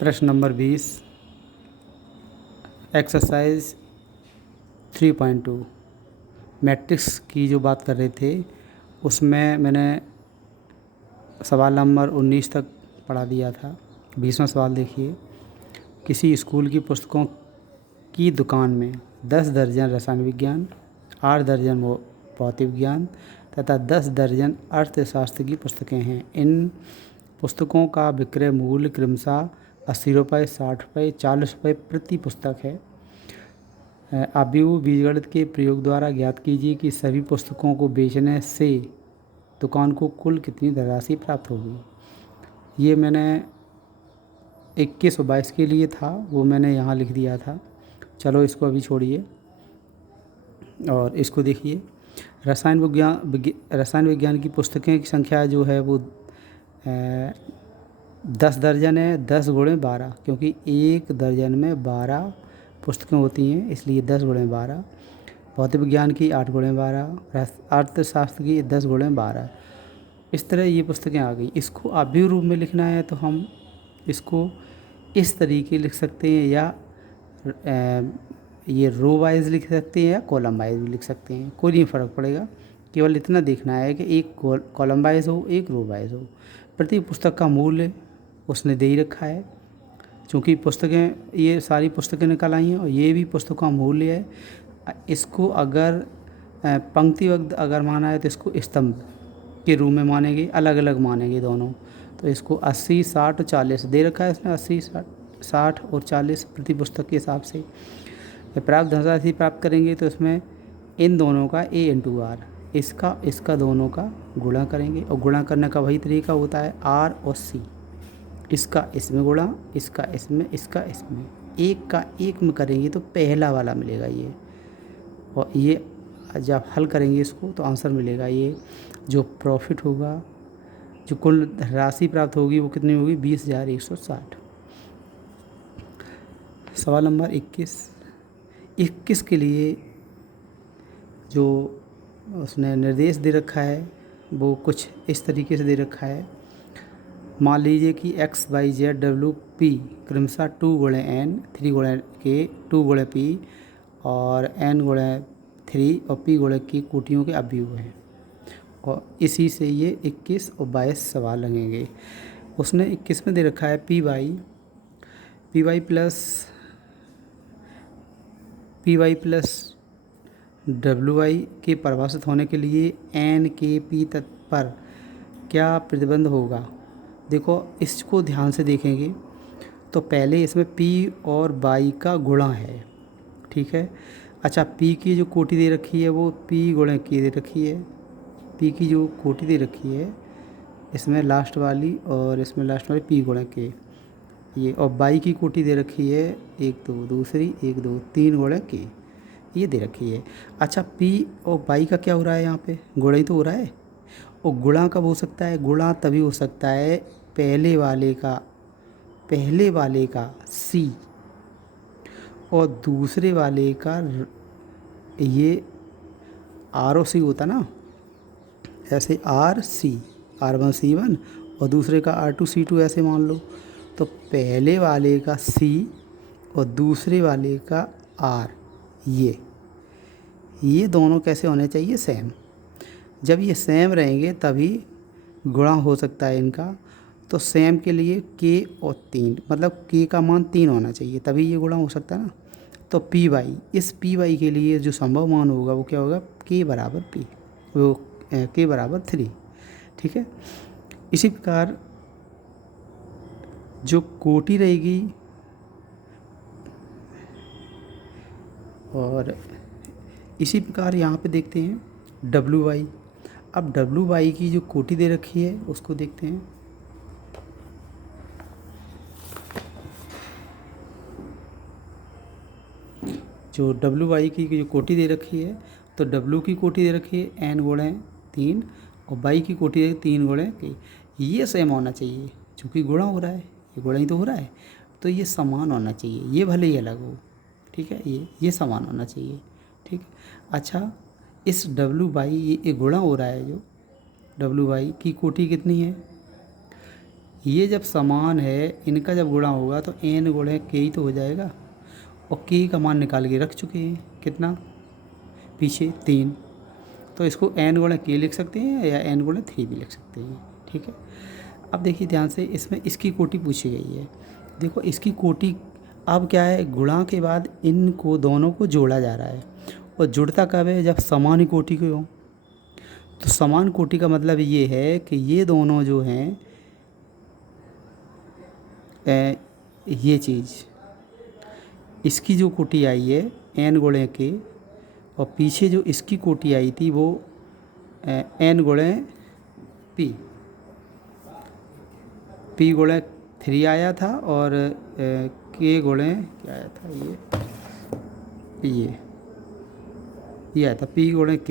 प्रश्न number 20 exercise 3.2 matrix की जो बात कर रहे थे उसमें मैंने सवाल नंबर 19 तक पढ़ा दिया था। 20वां सवाल देखिए, किसी स्कूल की पुस्तकों की दुकान में 10 दर्जन रसायन विज्ञान, 8 दर्जन भौतिक विज्ञान तथा 10 दर्जन अर्थशास्त्र की पुस्तकें हैं। इन पुस्तकों का विक्रय मूल्य क्रमशः 80 रुपये, 60 रुपये, 40 रुपये प्रति पुस्तक है। अभिव्यक्ति बीजगणित के प्रयोग द्वारा ज्ञात कीजिए कि सभी पुस्तकों को बेचने से दुकान को कुल कितनी धनराशि प्राप्त होगी। ये मैंने 21 और 22 के लिए था, वो मैंने यहाँ लिख दिया था। चलो इसको अभी छोड़िए और इसको देखिए। रसायन विज्ञान की पुस्तकें की संख्या जो है वो 10 दर्जन है। 10 गुणे 12, क्योंकि एक दर्जन में 12 पुस्तकें होती हैं, इसलिए 10 गुणे 12। भौतिक विज्ञान की 8 गुणे 12, अर्थशास्त्र की 10 गुणे 12। इस तरह ये पुस्तकें आ गई। इसको अभिव्यक्ति रूप में लिखना है तो हम इसको इस तरीके लिख सकते हैं, या ये रो वाइज लिख सकते हैं या कॉलम वाइज भी लिख सकते हैं, कोई नहीं फ़र्क पड़ेगा। केवल इतना देखना है कि एक कॉलम वाइज हो, एक रो वाइज हो। प्रति पुस्तक का मूल्य उसने दे ही रखा है, चूँकि पुस्तकें ये सारी पुस्तकें निकल आई हैं और ये भी पुस्तकों का मूल्य है। इसको अगर पंक्तिबद्ध अगर माना है तो इसको स्तंभ के रूप में मानेंगे, अलग अलग मानेंगे दोनों। तो इसको 80, 60 और 40 दे रखा है इसने, 80, 60 और 40 प्रति पुस्तक के हिसाब से। प्राप्त धनराशि प्राप्त करेंगे तो इसमें इन दोनों का A इंटू आर, इसका दोनों का गुणा करेंगे, और गुणा करने का वही तरीका होता है R और C। इसका इसमें गुणा, इसका इसमें, इसका इसमें, एक का एक में करेंगे तो पहला वाला मिलेगा ये, और ये जब हल करेंगे इसको तो आंसर मिलेगा ये। जो प्रॉफिट होगा, जो कुल राशि प्राप्त होगी वो कितनी होगी, 20,160। सवाल नंबर 21 के लिए जो उसने निर्देश दे रखा है वो कुछ इस तरीके से दे रखा है। मान लीजिए कि x, y, z, w, p क्रमशः 2 गुणे n, 3 गुणे k, 2 गुणे p और n गुणे 3 और p गुणे की कोटियों के अवयव हैं, और इसी से ये 21 और 22 सवाल लगेंगे। उसने 21 में दे रखा है P Y plus W Y के परिभाषित होने के लिए एन के पी तत्व पर क्या प्रतिबंध होगा। देखो इसको ध्यान से देखेंगे तो पहले इसमें पी और वाई का गुणा है, ठीक है। अच्छा, पी की जो कोटि दे रखी है वो पी गुणे की दे रखी है। पी की जो कोटि दे रखी है इसमें लास्ट वाली और इसमें लास्ट वाली पी गुणे के ये, और वाई की कोटि दे रखी है 1 2 दूसरी 1 2 3 गुणे के, ये दे रखी है। अच्छा, पी और वाई का क्या हो रहा है, यहाँ पे गुणा ही तो हो रहा है। और गुणा कब हो सकता है, गुणा तभी हो सकता है पहले वाले का सी और दूसरे वाले का ये आर ओ सी होता ना, ऐसे R1C1 और दूसरे का R2C2 ऐसे मान लो। तो पहले वाले का C और दूसरे वाले का R, ये दोनों कैसे होने चाहिए, सेम। जब ये सेम रहेंगे तभी गुणा हो सकता है इनका। तो सेम के लिए K और 3, मतलब K का मान 3 होना चाहिए तभी ये गुणा हो सकता है ना। तो PY, इस PY के लिए जो संभव मान होगा वो क्या होगा, K बराबर P, वो K बराबर 3, ठीक है। इसी प्रकार जो कोटि रहेगी और इसी प्रकार यहाँ पे देखते हैं WY। अब WY की जो कोटि दे रखी है उसको देखते हैं। जो WY की जो कोटि दे रखी है, तो W की कोटि दे रखी है n गुणे 3 और Y की कोटि है 3 गुणे के। ये सेम होना चाहिए, क्योंकि गुणा हो रहा है, ये गुणा ही तो हो रहा है, तो ये समान होना चाहिए। ये भले ही अलग हो, ठीक है, ये समान होना चाहिए, ठीक है। अच्छा, इस WY ये गुणा हो रहा है, जो WY की कोटि कितनी है, ये जब समान है, इनका जब गुणा होगा तो n गुणे k ही तो हो जाएगा, और k का मान निकाल के रख चुके हैं, कितना पीछे 3, तो इसको n गुणे k लिख सकते हैं या n गुणे 3 भी लिख सकते हैं। ठीक है, अब देखिए ध्यान से, इसमें इसकी कोटि पूछी गई है। देखो इसकी कोटि अब क्या है, गुणा के बाद इनको दोनों को जोड़ा जा रहा है, और जुड़ता कब है, जब समान कोटि के हो। तो समान कोटि का मतलब ये है कि ये दोनों जो हैं, ये चीज़, इसकी जो कोटि आई है n गुणे के, और पीछे जो इसकी कोटि आई थी वो n गुणे p गुणे 3 आया था, और k गुणे क्या आया था, ये आया था p गुणे k,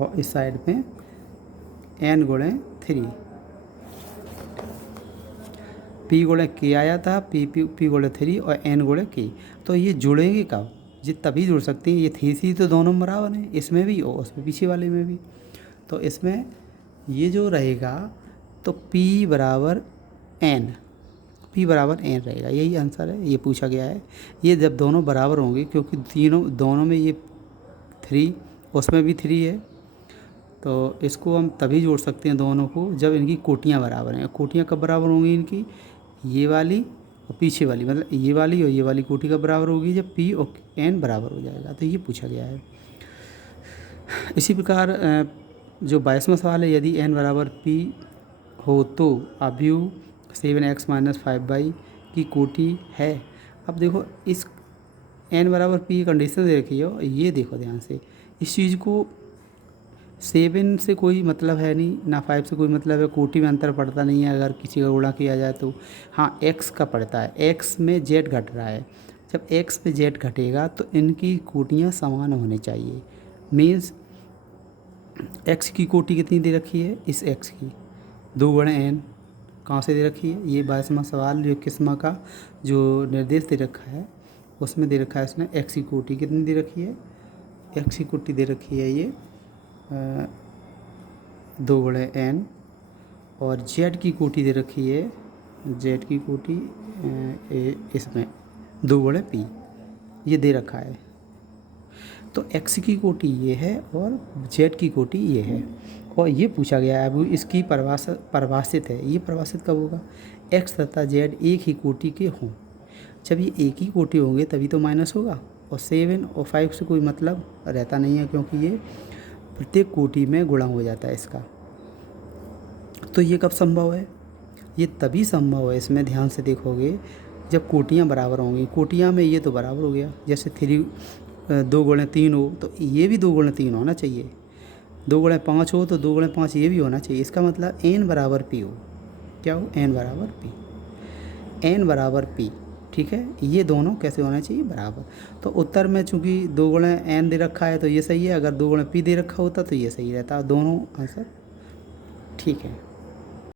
और इस साइड में n गुणे 3, p गुणे k आया था, p गुणे 3 और n गुणे k। तो ये जुड़ेंगे कब, ये तभी जुड़ सकते हैं, ये 3 तो दोनों बराबर हैं, इसमें भी और उसमें पीछे वाले में भी। तो इसमें ये जो रहेगा तो p बराबर n रहेगा, यही आंसर है, ये पूछा गया है। ये जब दोनों बराबर होंगे, क्योंकि दोनों में ये 3 उसमें भी 3 है, तो इसको हम तभी जोड़ सकते हैं दोनों को जब इनकी कोटियाँ बराबर हैं। कोटियाँ कब बराबर होंगी इनकी, ये वाली और पीछे वाली, मतलब ये वाली और ये वाली कोटि कब बराबर होगी, जब p और n बराबर हो जाएगा। तो ये पूछा गया है। इसी प्रकार जो 22वां सवाल है, यदि n बराबर p हो तो अवयव 7x - 5y की कोटि है। अब देखो इस n बराबर p कंडीशन दे रखी है, ये देखो ध्यान से, इस चीज़ को 7 से कोई मतलब है नहीं ना, 5 से कोई मतलब है, कोटि में अंतर पड़ता नहीं है अगर किसी का गुणा किया जाए तो। हाँ, x का पड़ता है, x में z घट रहा है, जब x में z घटेगा तो इनकी कोटियाँ समान होनी चाहिए। मीन्स x की कोटि कितनी दे रखी है, इस x की 2 गुणे n, कहाँ से दे रखी है, ये 22वां सवाल जो किस्मा का जो निर्देश दे रखा है उसमें दे रखा है इसने, x की कोटि कितनी दे रखी है, x की कोटि दे रखी है ये 2 गुणे n, और z की कोटि दे रखी है, z की कोटि इसमें 2 गुणे p, ये दे रखा है। तो x की कोटि ये है और z की कोटि ये है, और ये पूछा गया है। अब इसकी परिभाषित है, ये परिभाषित कब होगा, x तथा z एक ही कोटि के हों। जब ये एक ही कोटि होंगे तभी तो माइनस होगा, और 7 और 5 से कोई मतलब रहता नहीं है, क्योंकि ये प्रत्येक कोटि में गुणा हो जाता है इसका। तो ये कब संभव है, ये तभी संभव है, इसमें ध्यान से देखोगे, जब कोटियाँ बराबर होंगी। कोटियाँ में ये तो बराबर हो गया, जैसे 2 गुणे 3 हो तो ये भी 2 गुणे 3 होना चाहिए, 2 गुणे 5 हो तो 2 गुणे 5 ये भी होना चाहिए। इसका मतलब n बराबर p हो, क्या हो, n बराबर p, ठीक है। ये दोनों कैसे होना चाहिए, बराबर। तो उत्तर में चूंकि 2 गुणे n दे रखा है तो ये सही है, अगर 2 गुणे p दे रखा होता तो ये सही रहता, दोनों आंसर ठीक है।